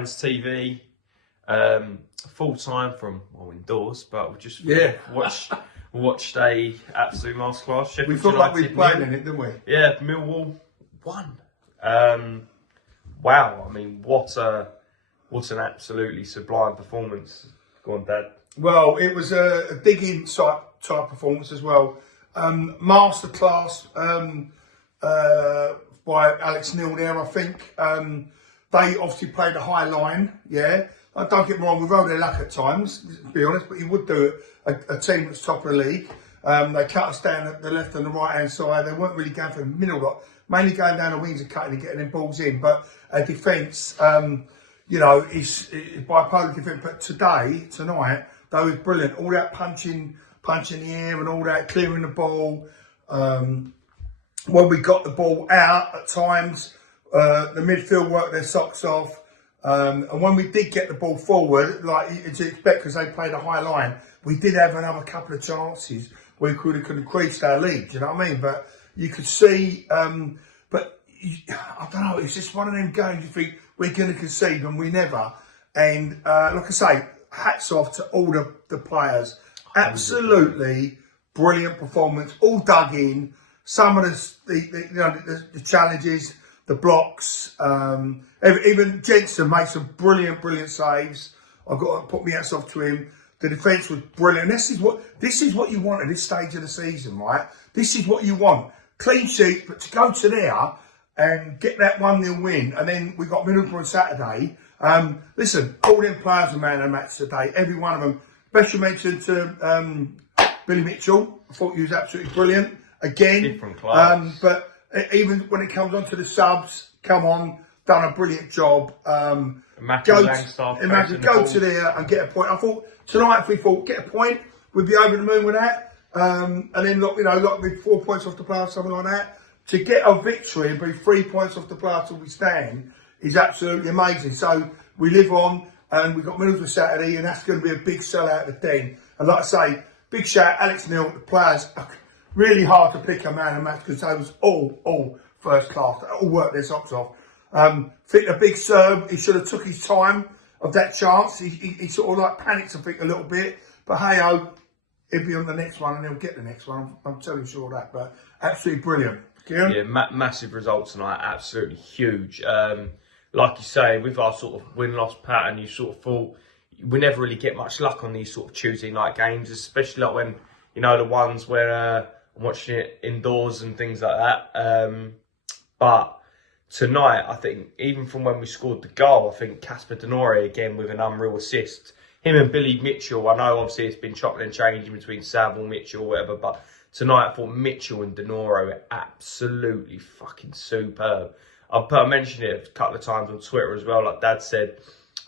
fans TV, full time from indoors, but we just watched a absolute masterclass. Sheffield we felt like we United played in it, didn't we? Yeah, Millwall won. Wow, I mean, what an absolutely sublime performance. Go on, Dad. Well, it was a digging type performance as well. Masterclass by Alex Neil there, I think. They obviously played a high line, yeah. Don't get me wrong, we rode their luck at times, to be honest, but you would do it, a team that's top of the league. They cut us down at the left and the right hand side. They weren't really going for the middle lot, mainly going down the wings and cutting and getting them balls in. But a defence, is bipolar defence. But tonight, they was brilliant. All that punching the air and all that, clearing the ball. When we got the ball out at times, the midfield worked their socks off. And when we did get the ball forward, like as you expect, because they played a high line, we did have another couple of chances where we could have increased our lead. Do you know what I mean? But you could see, I don't know, it's just one of them games you think we're going to concede and we never. And like I say, hats off to all the players. Absolutely brilliant performance, all dug in. Some of the challenges, the blocks, even Jensen made some brilliant saves. I've got to put my hats off to him. The defence was brilliant. This is what you want at this stage of the season, right? This is what you want. Clean sheet, but to go to there and get that 1-0 win, and then we got Middlesbrough on Saturday. Listen, all them players are man of the match today. Every one of them. Special mention to Billy Mitchell. I thought he was absolutely brilliant. Again, different class. But even when it comes on to the subs, come on, done a brilliant job. Go to there and get a point. I thought tonight, if we thought get a point, we'd be over the moon with that. And then with 4 points off the playoffs, something like that. To get a victory and be 3 points off the playoffs till we stand is absolutely amazing. So we live on, and we've got Middlesbrough Saturday, and that's going to be a big sellout at the Den. And like I say, big shout, Alex Neil, the players. Really hard to pick a man of match because they was all first class. They all worked their socks off. Think a big serve. He should have took his time of that chance. He sort of like panicked, I think, a little bit. But hey-ho, he'll be on the next one and he'll get the next one. I'm totally sure of that. But absolutely brilliant. Kieran? Yeah, massive results tonight. Absolutely huge. Like you say, with our sort of win-loss pattern, you sort of thought we never really get much luck on these sort of Tuesday night games, especially like when, the ones where I'm watching it indoors and things like that. But tonight, I think, even from when we scored the goal, I think Casper Denore, again, with an unreal assist. Him and Billy Mitchell, I know obviously it's been chopping and changing between Saville, Mitchell, whatever, but tonight I thought Mitchell and Denore were absolutely fucking superb. I mentioned it a couple of times on Twitter as well, like Dad said.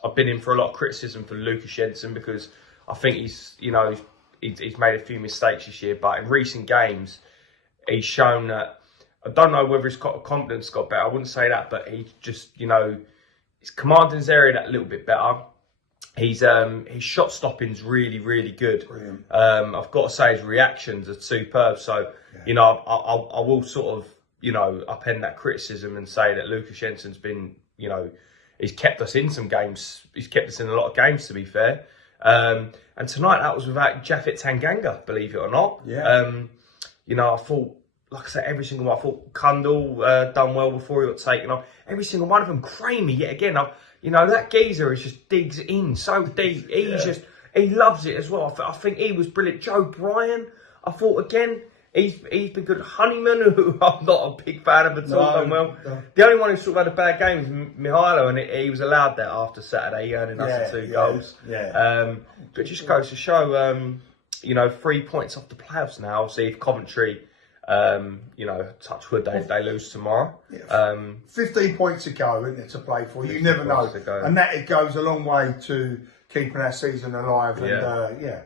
I've been in for a lot of criticism for Lucas Jensen because I think he's made a few mistakes this year, but in recent games, he's shown that. I don't know whether his confidence got better. I wouldn't say that, but he just, his commanding his area that little bit better. His shot stopping's really good. Brilliant. I've got to say his reactions are superb. So, yeah. I will sort of, upend that criticism and say that Lucas Jensen's been, he's kept us in some games. He's kept us in a lot of games, to be fair. And tonight that was without Japhet Tanganga, believe it or not. Yeah. I thought, like I said, every single one. I thought Kundal done well before he got taken off. Every single one of them, Cramey yet again. That geezer just digs in so deep. He loves it as well. I think he was brilliant. Joe Bryan, I thought again, he's been good. Honeyman, who I'm not a big fan of at all. No. The only one who sort of had a bad game was Mihailo, and he was allowed that after Saturday, earning us the 2 goals. Yeah. But it just goes to show, 3 points off the playoffs now. See if Coventry, touch wood, they lose tomorrow. Yeah. 15 points to go, isn't it, to play for? You never know. And that it goes a long way to keeping our season alive. And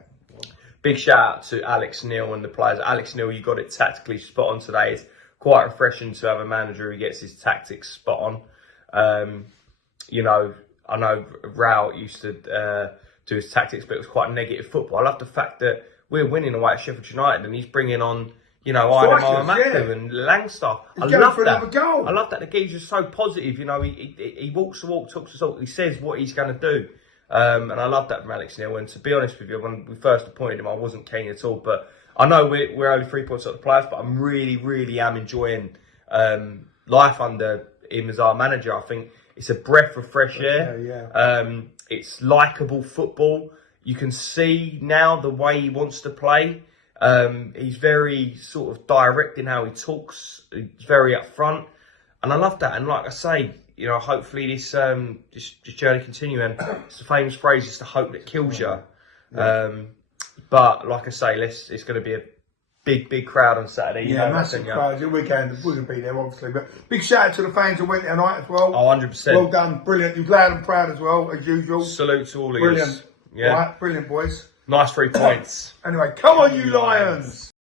Big shout out to Alex Neil and the players. Alex Neil, you got it tactically spot on today. It's quite refreshing to have a manager who gets his tactics spot on. I know Rao used to do his tactics, but it was quite negative football. I love the fact that we're winning away at Sheffield United and he's bringing on, you know, Ida Strikers, Matthew yeah. and Langstaff. I going love for that. another goal. I love that the geezer's so positive. You know, he walks the walk, talks the talk. He says what he's going to do. And I love that from Alex Neil. And to be honest with you, when we first appointed him, I wasn't keen at all. But I know we're only 3 points off the playoffs, but I'm really am enjoying life under him as our manager. I think it's a breath of fresh air. Yeah. It's likeable football. You can see now the way he wants to play. He's very sort of direct in how he talks. He's very upfront, and I love that. And like I say, you know, hopefully this journey continue. And it's the famous phrase: "It's the hope that kills you." Yeah. But like I say, it's going to be a big crowd on Saturday. Yeah, massive crowd. We're going to be there, obviously. But big shout out to the fans who went there tonight as well. Oh, 100%. Well done, brilliant. You're loud and proud as well, as usual. Salute to all of you. Brilliant. Yeah. Right, brilliant, boys. Nice 3 points. Anyway, come on, you Lions!